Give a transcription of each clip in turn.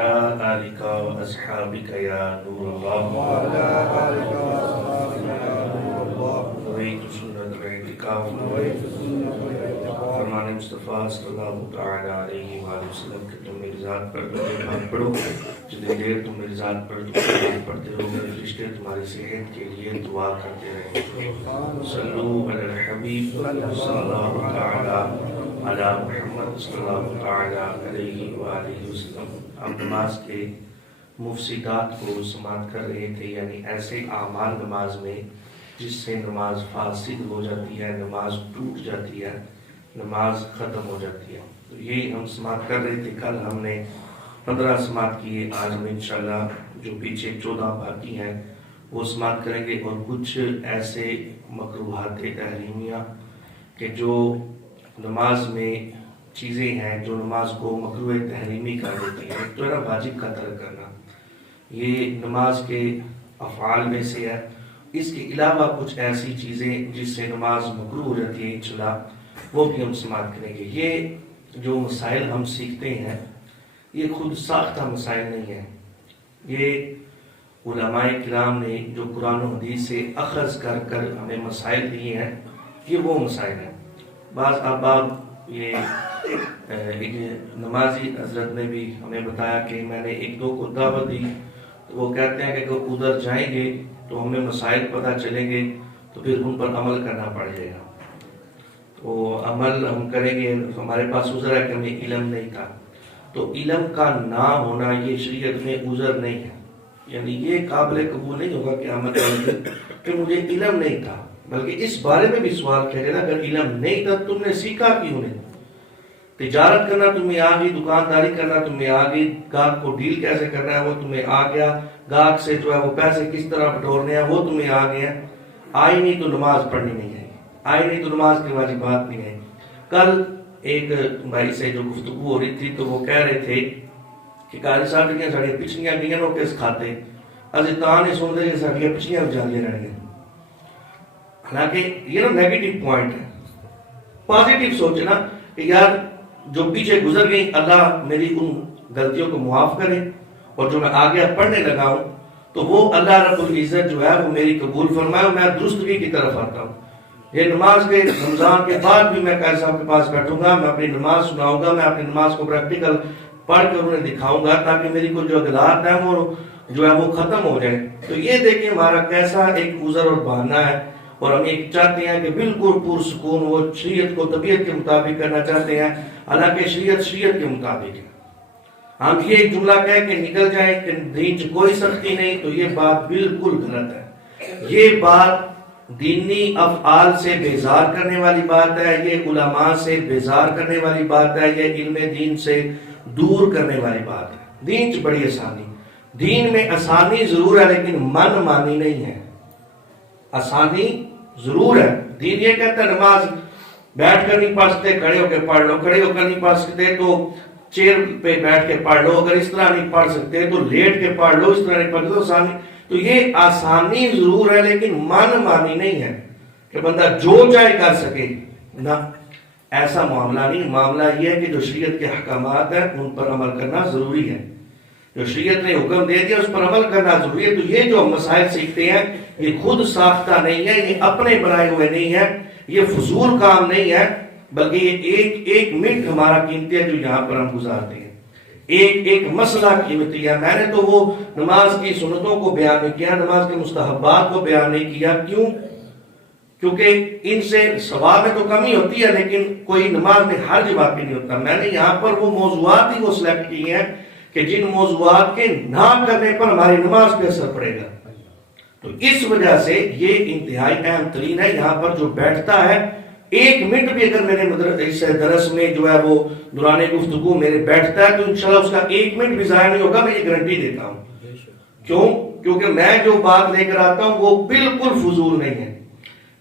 آلك وأصحابك يا نور الله وعلى آلك وأصحابك يا نور الله نويت سنة الاعتكاف نويت سنة الاعتكاف فرمان مصطفیٰ صلی اللہ تعالیٰ علیہ وآلہ وسلم کہ تم میری ذات پر میرے بات پڑھو جتنی دیر تم میری ذات پر پڑھتے رہو میرے فرشتے تمہاری صحت کے لیے دعا کرتے رہیں صلو علی الحبیب صلی اللہ تعالیٰ علی محمد صلی اللہ تعالیٰ علیہ وآلہ وسلم. ہم نماز کے مفسدات کو سماعت کر رہے تھے، یعنی ایسے اعمال نماز میں جس سے نماز فاسد ہو جاتی ہے، نماز ٹوٹ جاتی ہے، نماز ختم ہو جاتی ہے. تو یہ ہم سماعت کر رہے تھے. کل ہم نے 15 سماعت کیے. آج ہم انشاءاللہ جو پیچھے 14 باقی ہیں وہ سماعت کریں گے. اور کچھ ایسے مکروہات تحریمیہ کہ جو نماز میں چیزیں ہیں جو نماز کو مکروہ تحریمی کر دیتی ہیں. تو واجب کا ترک کرنا یہ نماز کے افعال میں سے ہے. اس کے علاوہ کچھ ایسی چیزیں جس سے نماز مکروہ ہو جاتی ہے انشاءاللہ وہ بھی ہم سماعت کریں گے. یہ جو مسائل ہم سیکھتے ہیں یہ خود ساختہ مسائل نہیں ہیں. یہ علماء کرام نے جو قرآن و حدیث سے اخذ کر کر ہمیں مسائل دیے ہیں یہ وہ مسائل ہیں. بعض احباب یہ نمازی حضرت نے بھی ہمیں بتایا کہ میں نے ایک دو کو دعوت دی تو وہ کہتے ہیں کہ اگر ادھر جائیں گے تو ہمیں مسائل پتہ چلیں گے تو پھر ان پر عمل کرنا پڑ جائے گا. تو عمل ہم کریں گے. ہمارے پاس عذر ہے کہ ہمیں علم نہیں تھا. تو علم کا نہ ہونا یہ شریعت میں عذر نہیں ہے. یعنی یہ قابل قبول نہیں ہوگا کہ عمل کہ مجھے علم نہیں تھا، بلکہ اس بارے میں بھی سوال کیا جائے اگر علم نہیں تھا تم نے سیکھا کیوں نہیں؟ تجارت کرنا تمہیں آ گئی، دکانداری کرنا تمہیں آ گئی، گاہک کو ڈیل کیسے کرنا ہے وہ تمہیں آ گیا، گاہک سے جو ہے وہ پیسے کس طرح بٹورنے ہیں وہ تمہیں آ گئے ہیں. آئی نہیں تو نماز پڑھنی نہیں ہے، آئی نہیں تو نماز کی واجبات نہیں ہے. کل ایک بھائی سے جو گفتگو ہو رہی تھی تو وہ کہہ رہے تھے کہ قاری صاحب جڑیاں ساڑیاں پچھلیاں گئیاں وہ کس کھاتے ازی تاں نہیں سن دے ساڑیاں پچھلیاں جاندیاں رہنیاں. حالانکہ یہ نا نیگیٹو پوائنٹ ہے. پازیٹیو سوچنا کہ یار جو پیچھے گزر گئی اللہ میری ان غلطیوں کو معاف کرے اور جو میں آگے پڑھنے لگا ہوں تو وہ اللہ رب العزت جو ہے وہ میری قبول فرمائے اور میں درستگی کی طرف آتا ہوں. یہ نماز کے رمضان کے بعد بھی میں قاری صاحب کے پاس بیٹھوں گا، میں اپنی نماز سناؤں گا، میں اپنی نماز کو پریکٹیکل پڑھ کر انہیں دکھاؤں گا تاکہ میری کوئی جو اغلاط ہے وہ جو ہے وہ ختم ہو جائے. تو یہ دیکھیں ہمارا کیسا ایک عذر اور بہانہ ہے. اور ہم یہ چاہتے ہیں کہ بالکل پرسکون وہ شریعت کو طبیعت کے مطابق کرنا چاہتے ہیں، حالانکہ شریعت کے مطابق ہے. ہم یہ ایک جملہ کہہ کے نکل جائیں کہ دین چ کوئی سختی نہیں تو یہ بات بالکل غلط ہے. یہ بات دینی افعال سے بیزار کرنے والی بات ہے، یہ علماء سے بیزار کرنے والی بات ہے، یہ علم دین سے دور کرنے والی بات ہے. دین چ بڑی آسانی، دین میں آسانی ضرور ہے لیکن من مانی نہیں ہے. آسانی ضرور ہے. دین یہ کہتا ہے نماز بیٹھ کر نہیں پڑھ سکتے کھڑے ہو کے پڑھ لو، کھڑے ہو کر نہیں پڑھ سکتے تو چیئر پہ بیٹھ کے پڑھ لو، اگر اس طرح نہیں پڑھ سکتے تو لیٹ کے پڑھ لو، اس طرح نہیں پڑھ سکتے تو آسانی. تو یہ آسانی ضرور ہے لیکن من مانی نہیں ہے کہ بندہ جو چاہے کر سکے. نہ ایسا معاملہ نہیں. معاملہ یہ ہے کہ جو شریعت کے احکامات ہیں ان پر عمل کرنا ضروری ہے. جو شریعت نے حکم دے دیا اس پر عمل کرنا ضروری ہے. تو یہ جو ہم مسائل سیکھتے ہیں یہ خود ساختہ نہیں ہے، یہ اپنے بنائے ہوئے نہیں ہے، یہ فضول کام نہیں ہے، بلکہ یہ ایک منٹ ہمارا قیمتی ہے جو یہاں پر ہم گزارتے ہیں. ایک مسئلہ قیمتی ہے. میں نے تو وہ نماز کی سنتوں کو بیان نہیں کیا، نماز کے مستحبات کو بیان نہیں کیا. کیوں؟ کیونکہ ان سے ثواب میں تو کمی ہوتی ہے لیکن کوئی نماز میں حرج واقع نہیں ہوتا. میں نے یہاں پر وہ موضوعات ہی وہ سلیکٹ کی ہیں کہ جن موضوعات کے نہ کرنے پر ہماری نماز پہ اثر پڑے گا. تو اس وجہ سے یہ انتہائی اہم ترین ہے. یہاں پر جو بیٹھتا ہے ایک منٹ بھی اگر میرے اس درس میں جو ہے وہ دوران گفتگو میرے بیٹھتا ہے تو انشاءاللہ اس کا ایک منٹ بھی ضائع نہیں ہوگا. میں یہ گارنٹی دیتا ہوں. کیوں؟ کیونکہ میں جو بات لے کر آتا ہوں وہ بالکل فضول نہیں ہے.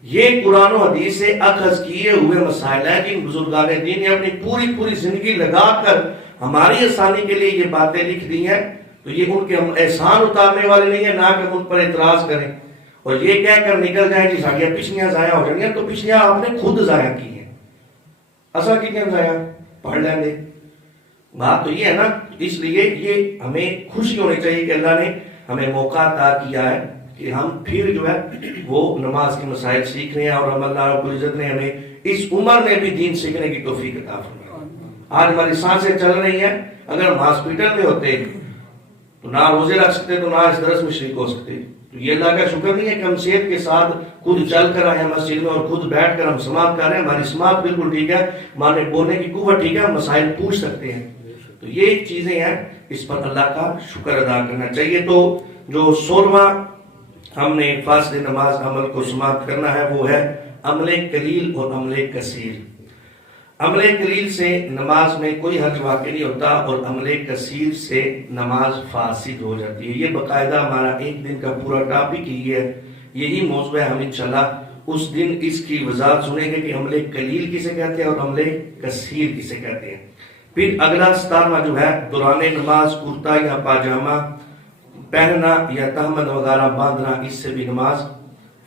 یہ قرآن و حدیث سے اخذ کیے ہوئے مسائل ہیں جن بزرگان دین نے اپنی پوری زندگی لگا کر ہماری آسانی کے لیے یہ باتیں لکھ دی ہیں. تو یہ ان کے ہم احسان اتارنے والے نہیں ہیں، نہ کہ ان پر اعتراض کریں اور یہ کہہ کر نکل جائیں کہ ساڑیاں پچھلیاں ضائع ہو جائیں گی. تو پچھلیاں آپ نے خود ضائع کی ہیں. اصل کی ضائع پڑھ لیں گے. بات تو یہ ہے نا، اس لیے یہ ہمیں خوشی ہونی چاہیے کہ اللہ نے ہمیں موقع عطا کیا ہے کہ ہم پھر جو ہے وہ نماز کے مسائل سیکھ رہے ہیں، اور اللہ رب العزت نے ہمیں اس عمر میں بھی دین سیکھنے کی توفیق عطا فرمائی۔ آج ہماری سانسیں چل رہی ہیں، اگر ہم ہاسپٹل میں ہوتے تو نہ روزے رکھ سکتے، تو نہ اس درس میں شریک ہو سکتے۔ تو یہ اللہ کا شکر نہیں ہے کہ ہم صحت کے ساتھ خود چل کر آئے ہیں مسجد میں، اور خود بیٹھ کر ہم سماعت کر رہے ہیں، ہماری سماعت بالکل ٹھیک ہے، ہمارے بولنے کی قوت ٹھیک ہے، ہم مسائل پوچھ سکتے ہیں۔ تو یہ چیزیں ہیں، اس پر اللہ کا شکر ادا کرنا چاہیے۔ تو جو 16واں ہم نے فاصل نماز عمل کو سماعت کرنا ہے وہ ہے عمل قلیل اور عمل کثیر۔ عمل قلیل سے نماز میں کوئی حرج واقع نہیں ہوتا، اور عمل کثیر سے نماز فاسد ہو جاتی ہے۔ یہ باقاعدہ ہمارا ایک دن کا پورا ٹاپک ہی ہے، یہی موضوع ہے۔ ہم انشاءاللہ اس دن اس کی وضاحت سنیں گے کہ عمل قلیل کسے کہتے ہیں اور عمل کثیر کسے کہتے ہیں۔ پھر اگلا 17واں جو ہے دوران نماز کرتا یا پاجامہ پہننا یا تہمد وغیرہ باندھنا، اس سے بھی نماز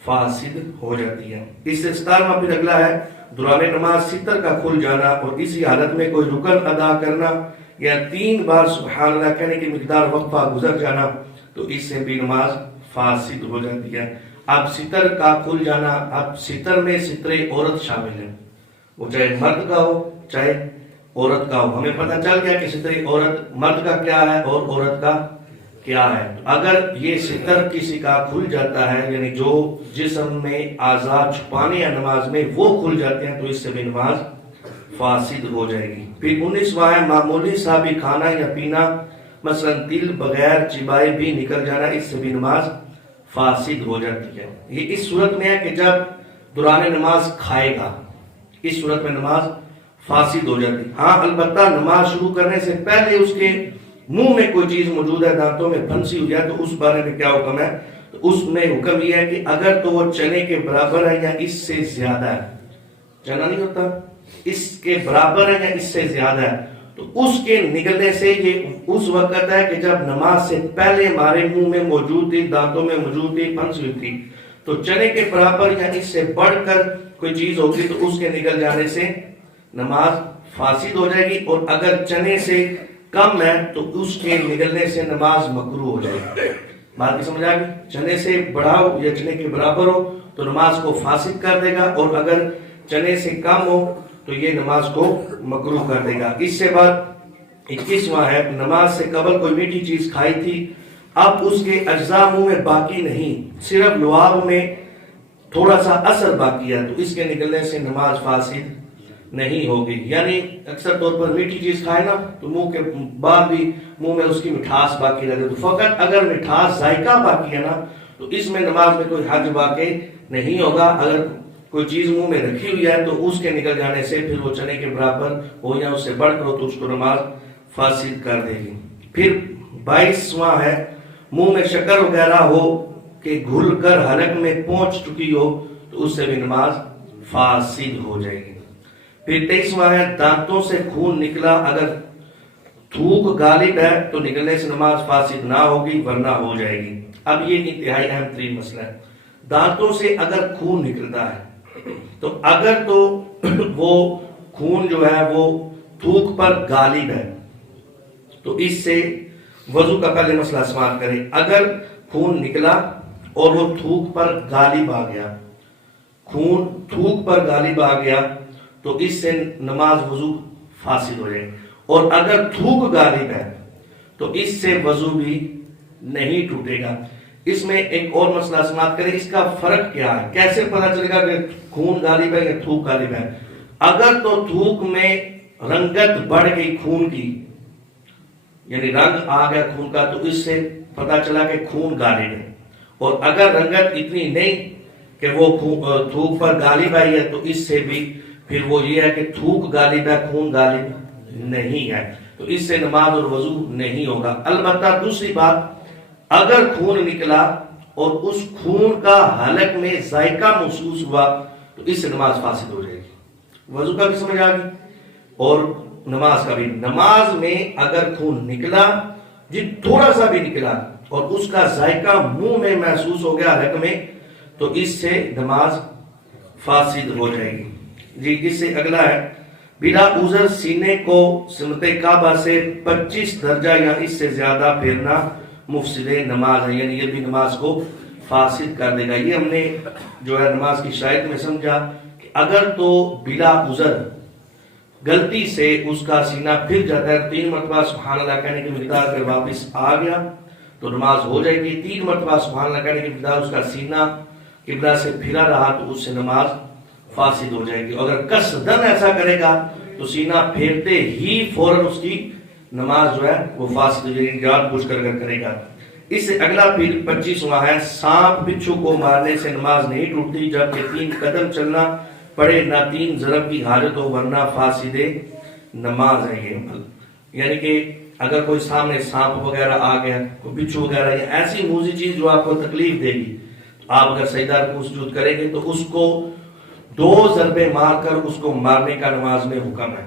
فاسد ہو جاتی ہے۔ اس سے 17واں پھر اگلا ہے دوران نماز ستر کا کھل جانا، اور اسی حالت میں کوئی رکن ادا کرنا یا 3 بار سبحان اللہ کہنے کی مقدار وقفہ گزر جانا، تو اس سے بھی نماز فاسد ہو جاتی ہے۔ اب ستر کا کھل جانا، اب ستر میں ستر عورت شامل ہے، وہ چاہے مرد کا ہو چاہے عورت کا ہو۔ ہمیں پتہ چل گیا کہ ستر عورت مرد کا کیا ہے اور عورت کا کیا ہے۔ اگر یہ ستر کسی کا کھل جاتا ہے، یعنی جو جسم میں اعضاء چھپانے ہیں نماز میں وہ کھل جاتے ہیں، تو اس سے بھی نماز فاسد ہو جائے گی۔ پھر 19واں ہے معمولی سا بھی کھانا یا پینا، مثلا دل بغیر چبائے بھی نکل جانا، اس سے بھی نماز فاسد ہو جاتی ہے۔ یہ اس صورت میں ہے کہ جب دوران نماز کھائے گا، اس صورت میں نماز فاسد ہو جاتی۔ ہاں البتہ نماز شروع کرنے سے پہلے اس کے منہ میں کوئی چیز موجود ہے، دانتوں میں پھنسی ہوئی ہے، تو اس بارے میں کیا حکم ہے؟ تو اس میں حکم یہ ہے کہ اگر تو وہ چنے کے برابر ہے یا اس سے زیادہ ہے، چنا نہیں ہوتا، اس کے برابر ہے یا اس سے زیادہ ہے، تو اس کے نکلنے سے یہ اس وقت ہے کہ جب نماز سے پہلے ہمارے منہ میں موجود تھی، دانتوں میں موجود تھی، پھنسی ہوئی تھی۔ تو چنے کے برابر یا اس سے بڑھ کر کوئی چیز ہوگی تو اس کے نکل جانے سے نماز فاسد ہو جائے گی، اور اگر چنے سے کم ہے تو اس کے نکلنے سے نماز مکروہ ہو جائے گی۔ بات کی سمجھ آ گئی؟ چنے سے بڑا ہو یا چنے کے برابر ہو تو نماز کو فاسد کر دے گا، اور اگر چنے سے کم ہو تو یہ نماز کو مکروہ کر دے گا۔ اس سے بعد 21واں ہے نماز سے قبل کوئی میٹھی چیز کھائی تھی، اب اس کے اجزاء منہ میں باقی نہیں، صرف لعاب میں تھوڑا سا اثر باقی ہے، تو اس کے نکلنے سے نماز فاسد نہیں ہوگی۔ یعنی اکثر طور پر میٹھی چیز کھائے نا تو منہ کے بعد بھی منہ میں اس کی مٹھاس باقی رہتی ہے، تو فقط اگر مٹھاس ذائقہ باقی ہے نا تو اس میں نماز میں کوئی حرج واقع نہیں ہوگا۔ اگر کوئی چیز منہ میں رکھی ہوئی ہے تو اس کے نکل جانے سے پھر وہ چنے کے برابر ہو یا اس سے بڑھ کر ہو تو اس کو نماز فاسد کر دے گی۔ پھر 22واں ہے منہ میں شکر وغیرہ ہو کہ گھل کر حلق میں پہنچ چکی ہو تو اس سے بھی نماز فاسد ہو جائے گی۔ پھر 23واں ہے دانتوں سے خون نکلا، اگر تھوک غالب ہے تو نکلنے سے نماز فاسد نہ ہوگی ورنہ ہو جائے گی۔ اب یہ انتہائی اہم ترین مسئلہ ہے، دانتوں سے اگر خون نکلتا ہے تو اگر تو وہ خون جو ہے وہ تھوک پر غالب ہے تو اس سے وضو کا پہلے مسئلہ سماعت کرے۔ اگر خون نکلا اور وہ تھوک پر غالب آ گیا، خون تھوک پر غالب آ گیا تو اس سے نماز وضو فاسد ہو جائے، اور اگر تھوک غالب ہے تو اس سے وضو بھی نہیں ٹوٹے گا۔ اس میں ایک اور مسئلہ سماعت کریں، اس کا فرق کیا ہے، کیسے پتہ چلے گا کہ خون غالب ہے یا تھوک غالب ہے؟ اگر تو تھوک میں رنگت بڑھ گئی خون کی، یعنی رنگ آ گیا خون کا، تو اس سے پتہ چلا کہ خون غالب ہے، اور اگر رنگت اتنی نہیں کہ وہ تھوک پر غالب آئی ہے تو اس سے بھی پھر وہ یہ ہے کہ تھوک غالب ہے، خون غالب نہیں ہے، تو اس سے نماز اور وضو نہیں ہوگا۔ البتہ دوسری بات، اگر خون نکلا اور اس خون کا حلق میں ذائقہ محسوس ہوا تو اس سے نماز فاسد ہو جائے گی۔ وضو کا بھی سمجھ آ گئی اور نماز کا بھی۔ نماز میں اگر خون نکلا، تھوڑا سا بھی نکلا، اور اس کا ذائقہ منہ میں محسوس ہو گیا حلق میں، تو اس سے نماز فاسد ہو جائے گی۔ جی اس سے اگلا ہے بلا عذر سینے کو سمت کعبہ سے 25 درجہ یا اس سے زیادہ پھیرنا مفسد نماز ہے، یعنی یہ بھی نماز کو فاسد کر دے گا۔ یہ ہم نے جو ہے نماز کی شاید میں سمجھا کہ اگر تو بلا عذر غلطی سے اس کا سینہ پھر جاتا ہے، 3 مرتبہ سبحان اللہ کہنے کی مقدار پہ واپس آ گیا تو نماز ہو جائے گی۔ 3 مرتبہ سبحان اللہ کہنے کی مقدار اس کا سینہ قبلہ سے پھرا رہا تو اس سے نماز فاسد ہو جائے گی۔ اگر قصدن ایسا کرے گا تو سینہ پھیرتے ہی فوراً اس کی نماز جو ہے وہ فاسد ہو جائے گی، جان بوجھ کر کرے گا۔ اس سے اگلا پھر 25واں ہے، سانپ بچھو کو مارنے سے نماز نہیں ٹوٹتی جبکہ 3 قدم چلنا پڑے، نہ 3 ضرب کی حاجت ہو ورنہ فاسد نماز ہے یہ عمل۔ یعنی کہ اگر کوئی سامنے سانپ وغیرہ آ گیا، کوئی بچھو وغیرہ یا ایسی موذی چیز جو آپ کو تکلیف دے گی، آپ اگر سجدہ رکوع سجود کریں گے تو اس کو 2 ضربے مار کر اس کو مارنے کا نماز میں حکم ہے۔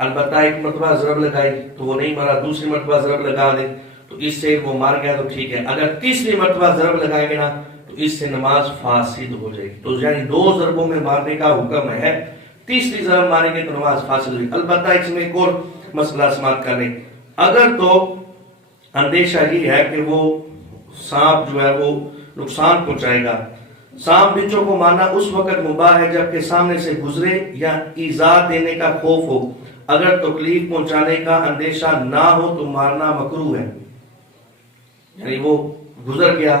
البتہ 1 مرتبہ ضرب لگائی تو وہ نہیں مارا، دوسری مرتبہ ضرب لگا دے تو اس سے وہ مار گیا تو ٹھیک ہے، اگر تیسری مرتبہ ضرب لگائیں گے نا تو اس سے نماز فاسد ہو جائے گی۔ تو یعنی 2 ضربوں میں مارنے کا حکم ہے، تیسری ضرب ماریں گے تو نماز فاسد ہو جائے گی۔ البتہ اس میں ایک اور مسئلہ سماعت کر لیں، اگر تو اندیشہ یہ ہے کہ وہ سانپ جو ہے وہ نقصان پہنچائے گا، سانپ بچوں کو مارنا اس وقت مباح ہے جبکہ سامنے سے گزرے یا ایذا دینے کا خوف ہو، اگر تکلیف پہنچانے کا اندیشہ نہ ہو تو مارنا مکروہ ہے۔ یعنی وہ گزر گیا،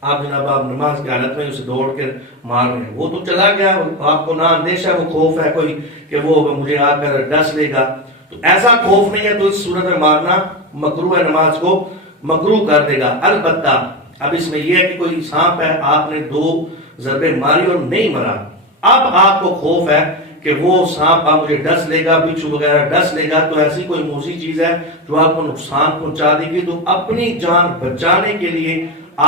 آپ جناب آپ نماز کی حالت میں اسے دوڑ کے مار رہے ہیں، وہ تو چلا گیا، آپ کو نہ اندیشہ وہ خوف ہے کوئی کہ وہ مجھے آ کر ڈس لے گا، تو ایسا خوف نہیں ہے تو اس صورت میں مارنا مکروہ ہے، نماز کو مکروہ کر دے گا۔ البتہ اب اس میں یہ ہے کہ کوئی سانپ ہے، آپ نے 2 ضربے ماری اور نہیں مرا، اب آپ کو خوف ہے کہ وہ سانپ آپ مجھے ڈس لے گا، بچھو وغیرہ ڈس لے گا، تو ایسی کوئی موذی چیز ہے جو آپ کو نقصان پہنچا دے گی، تو اپنی جان بچانے کے لیے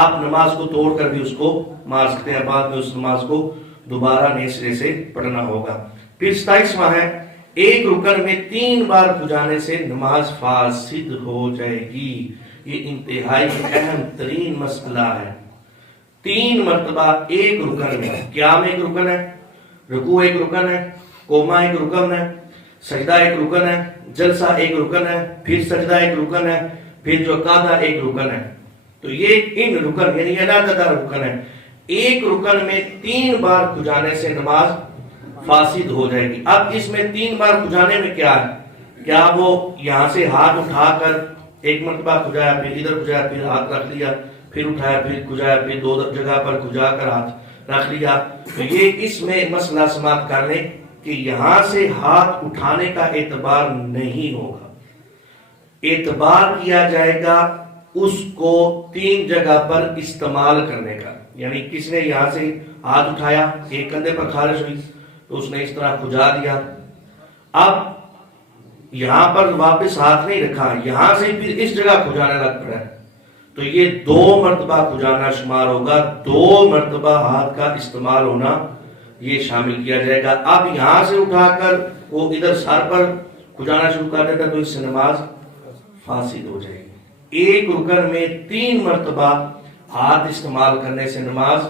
آپ نماز کو توڑ کر بھی اس کو مار سکتے ہیں، بعد میں اس نماز کو دوبارہ نئے سرے سے پڑھنا ہوگا۔ پھر 27واں ہے، ایک رکن میں 3 بار پجانے سے نماز فاسد ہو جائے گی۔ یہ انتہائی اہم ترین مسئلہ ہے، 3 مرتبہ ایک رکن میں، قیام ایک رکن ہے، رکوع ایک رکن ہے، قوما ایک رکن ہے، سجدہ ایک رکن ہے، جلسہ ایک رکن ہے، پھر سجدہ ایک رکن ہے، پھر جو قعدہ ایک رکن ہے۔ تو یہ ان رکن یعنی علاحدہ رکن ہے، ایک رکن میں 3 بار کھجانے سے نماز فاسد ہو جائے گی۔ اب اس میں 3 بار کھجانے میں کیا ہے؟ کیا وہ یہاں سے ہاتھ اٹھا کر ایک مرتبہ کھجایا، پھر ادھر کھجایا، پھر ہاتھ رکھ لیا، پھر اٹھایا، پھر کھجایا، پھر 2 جگہ پر کھجا کر ہاتھ رکھ لیا؟ تو یہ اس میں مسئلہ سماعت کر لیں کہ یہاں سے ہاتھ اٹھانے کا اعتبار نہیں ہوگا، اعتبار کیا جائے گا اس کو 3 جگہ پر استعمال کرنے کا۔ یعنی کس نے یہاں سے ہاتھ اٹھایا، ایک کندھے پر خارش ہوئی تو اس نے اس طرح کھجا دیا، اب یہاں پر واپس ہاتھ نہیں رکھا، یہاں سے پھر اس جگہ کھجانے لگ پڑا ہے، تو یہ 2 مرتبہ کھجانا شمار ہوگا، 2 مرتبہ ہاتھ کا استعمال ہونا یہ شامل کیا جائے گا۔ اب یہاں سے اٹھا کر وہ ادھر سر پر کھجانا شروع کر دیتا تو اس سے نماز فاسد ہو جائے گی۔ ایک رکن میں 3 مرتبہ ہاتھ استعمال کرنے سے نماز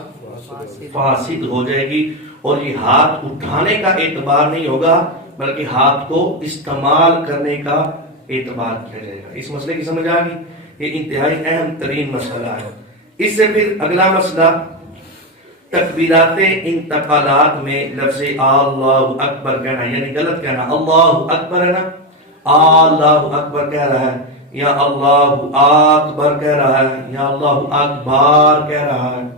فاسد ہو جائے گی، اور یہ ہاتھ اٹھانے کا اعتبار نہیں ہوگا بلکہ ہاتھ کو استعمال کرنے کا اعتبار کیا جائے گا۔ اس مسئلے کی سمجھ آ گئی؟ یہ انتہائی اہم ترین مسئلہ ہے۔ اس سے پھر اگلا مسئلہ، تکبیرات انتقالات میں لفظ اللہ اکبر کہنا، یعنی غلط کہنا، اللہ اکبر ہے نا، اللہ اکبر کہہ رہا ہے، یا اللہ اکبر کہہ رہا ہے، یا اللہ اکبر کہہ رہا ہے،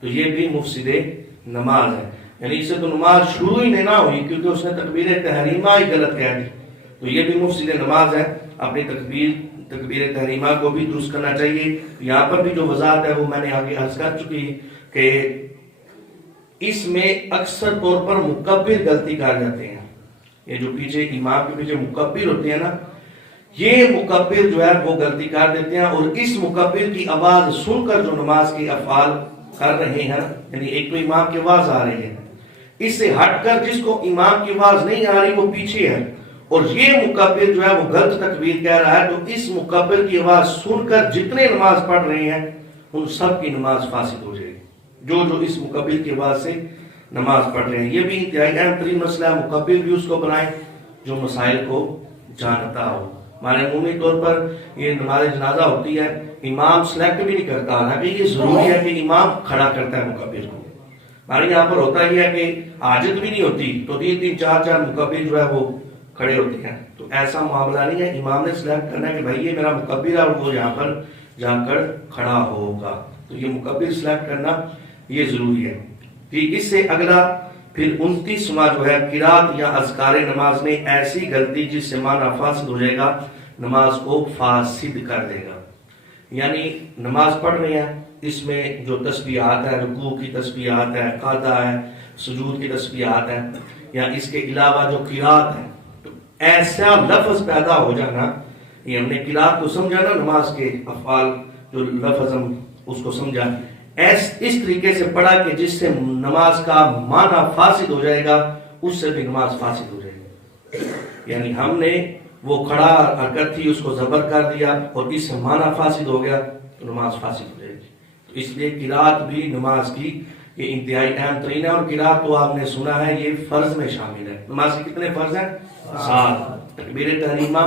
تو یہ بھی مفسد نماز ہے۔ یعنی اس سے تو نماز شروع ہی نہیں نہ ہوئی کیونکہ اس نے تکبیر تحریمہ ہی غلط کہہ دی، تو یہ بھی مفسد نماز ہے۔ اپنی تکبیر تحریمہ کو بھی درست کرنا چاہیے۔ یہاں پر بھی جو وضاحت ہے وہ میں نے آگے عرض کر چکی کہ اس میں اکثر طور پر مکبر غلطی کر جاتے ہیں، یہ جو پیچھے امام کے پیچھے مکبر ہوتے ہیں نا، یہ مکبر جو ہے وہ غلطی کر دیتے ہیں، اور اس مکبر کی آواز سن کر جو نماز کے افعال کر رہے ہیں، یعنی ایک تو امام کی آواز آ رہی ہے، اس سے ہٹ کر جس کو امام کی آواز نہیں آ رہی وہ پیچھے ہے، اور یہ مکبر جو ہے وہ غلط تکبیر کہہ رہا ہے، تو اس مکبر کی آواز سن کر جتنے نماز پڑھ رہے ہیں ان سب کی نماز فاسد ہو جائے گی، جو اس مکبر کی آواز سے نماز پڑھ رہے ہیں۔ یہ بھی انتہائی اہم ترین مسئلہ ہے، مکبر بھی اس کو بنائیں جو مسائل کو جانتا ہو. ہمارے عمومی طور پر یہ نماز جنازہ ہوتی ہے، امام سلیکٹ بھی نہیں کرتا، حالانکہ یہ ضروری ہے کہ امام کھڑا کرتا ہے مکبر کو. ہمارے یہاں پر ہوتا ہی ہے کہ حاجت بھی نہیں ہوتی تو 3 4 مکبر جو ہے وہ کھڑے ہوتے ہیں. تو ایسا معاملہ نہیں ہے، امام نے سلیکٹ کرنا ہے کہ بھائی یہ میرا مکبر ہے اور وہ یہاں پر جا کر کھڑا ہوگا. تو یہ مکبر سلیکٹ کرنا یہ ضروری ہے. اس سے اگلا پھر 29واں جو ہے قرات یا اذکار نماز میں ایسی غلطی جس سے معنی فاسد ہو جائے گا، نماز کو فاسد کر دے گا. یعنی نماز پڑھ رہے ہیں، اس میں جو تسبیحات ہے، رکوع کی تسبیحات ہے، قعدہ ہے، سجود کی تسبیحات ہے، یا اس کے علاوہ جو قرات ہے، تو ایسا لفظ پیدا ہو جانا، یہ ہم نے قرات کو سمجھا نا، نماز کے افعال جو لفظ ہم اس کو سمجھا، اس طریقے سے پڑھا کہ جس سے نماز کا معنی فاسد ہو جائے گا، اس سے بھی نماز فاسد ہو جائے گی. یعنی ہم نے وہ کھڑا حرکت تھی اس کو زبر کر دیا اور اس سے معنی فاسد ہو گیا تو نماز فاسد ہو جائے گی. تو اس لیے قرات بھی نماز کی یہ انتہائی اہم ترین ہے. اور قرات تو آپ نے سنا ہے یہ فرض میں شامل ہے. نماز کے کتنے فرض ہیں؟ 7. تکبیر تحریمہ،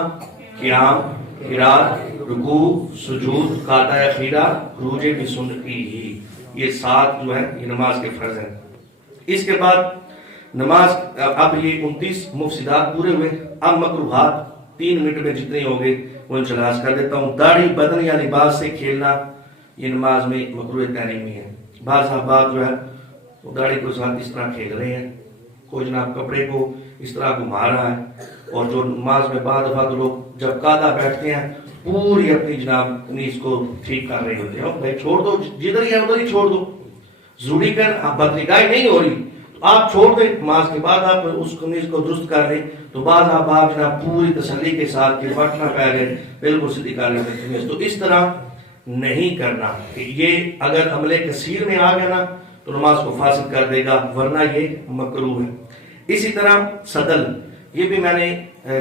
قیام، قرات، رکوع، سجود، قعدہ اخیرہ، خروج بسنتی ہی، یہ 7 جو ہے یہ نماز کے فرض ہیں. اس کے بعد نماز، اب یہ 29 مفسدات پورے ہوئے. اب مکروہات 3 منٹ میں جتنے ہو گئے وہ انچلاس کر دیتا ہوں. داڑھی، بدن یا لباس سے کھیلنا یہ نماز میں مکروہ تحریمی ہے. بعض احباب جو ہے وہ داڑھی کو ساتھ اس طرح کھیل رہے ہیں، کوئی جناب کپڑے کو اس طرح گھما رہا ہے، اور جو نماز میں بعض دفعہ تو لوگ جب قعدہ بیٹھتے ہیں پوری اپنی جناب قمیض کو ٹھیک کر رہے ہوتے ہیں. بھائی چھوڑ دو، جدھر ہی ہے ادھر ہی چھوڑ دو. ضروری کر بدنگاہی نہیں ہو رہی تو آپ چھوڑ دیں، نماز کے بعد آپ اس قمیض کو درست کر لیں. تو بعض آپ جناب پوری تسلی کے ساتھ کہ بٹنا پہ گئے بالکل سیدھی کر لیں قمیض. تو اس طرح نہیں کرنا. یہ اگر عمل کثیر میں آ گیا نا تو نماز کو فاسد کر دے گا، ورنہ یہ مکروہ ہے. اسی طرح صدل، یہ بھی میں نے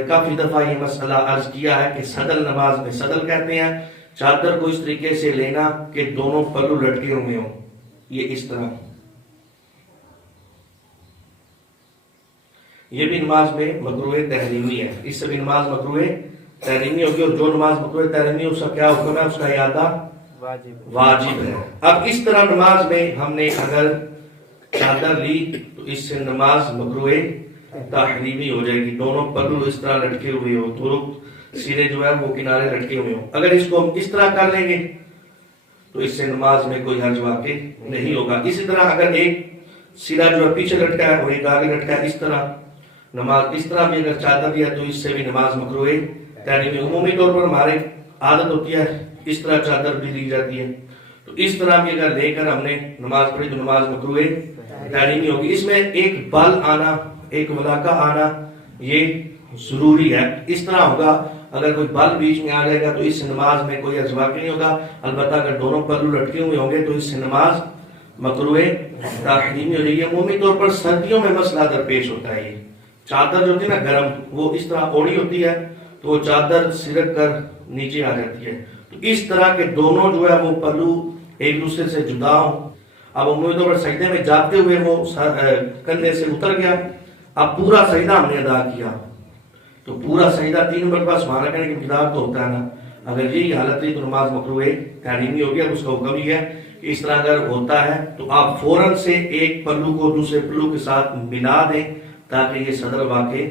کافی دفعہ یہ مسئلہ عرض کیا ہے کہ صدل نماز میں، صدل کہتے ہیں چادر کو اس طریقے سے لینا کہ دونوں پلو لٹکے ہوئے ہوں، یہ اس طرح. یہ بھی نماز میں مکروہ تحریمی ہے. اس سے بھی نماز مکروہ تحریمی ہوگی. اور جو نماز مکروہ تحریمی اس کا کیا حکم ہے؟ اس کا اعادہ واجب ہے. اب اس طرح نماز میں ہم نے اگر چادر لی تو اس سے نماز مکروہ تحریمی ہو جائے گی. دونوں پلو اس طرح لٹکے ہوئے ہو، دونوں سیرے جو ہے وہ کنارے لٹکے ہوئے ہو. اگر اس کو ہم اس طرح کر لیں گے تو اس سے نماز میں کوئی حرج واقع نہیں ہوگا. اسی طرح اگر ایک سیرا جو ہے پیچھے لٹکا ہے اور ایک آگے لٹکا ہے، اس طرح نماز، اس طرح بھی اگر چادر دیا تو اس سے بھی نماز مکروہ تحریمی. عمومی طور پر ہمارے عادت ہوتی ہے اس طرح چادر بھی لی جاتی ہے، تو اس طرح بھی اگر لے کر ہم نے نماز پڑھی تو نماز مکروہ تحریمی ہوگی. اس میں ایک بل آنا، ایک ملاقہ آنا یہ ضروری ہے. اس طرح ہوگا اگر کوئی بل بیچ میں آ جائے گا تو اس سے نماز میں کوئی حرج واقع نہیں ہوگا. البتہ اگر دونوں پلو لٹکے ہوئے ہوں گے تو اس سے نماز مکروہ تحریمی ہو جائے گی. عمومی طور پر سردیوں میں مسئلہ درپیش ہوتا ہے. یہ چادر جو ہوتی ہے نا گرم، وہ اس طرح اوڑی ہوتی ہے تو وہ چادر سرک کر نیچے آ جاتی ہے. تو اس طرح کے دونوں جو ہے وہ پلو ایک دوسرے سے جدا ہوں. اب عمومی طور پر سجدے میں جاتے ہوئے وہ کندھے سے اتر گیا، اب پورا سجدہ ہم نے ادا کیا تو پورا سجدہ 3 مرتبہ سبحان اللہ کہنے کی مقدار تو ہوتا ہے نا. اگر یہی حالت رہی تو نماز مکروہ تحریمی ہو گیا. اس کا حکم یہ ہے کہ اس طرح اگر ہوتا ہے تو آپ فوراً سے ایک پلو کو دوسرے پلو کے ساتھ ملا دیں تاکہ یہ صدر واقع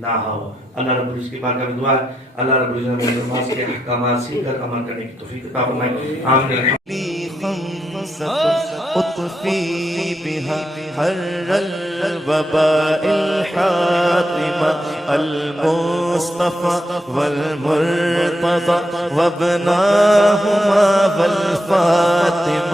نہ ہو. اللہ رب العزت کی بارگاہ میں دعا ہے اللہ رب العزت میں نماز کے احکامات سیکھ کر عمل کرنے کی توفیق عطا فرمائے. آمین. اطفي بها حر الوباء الحاطمة المصطفى والمرتضى وابناهما والفاطمة.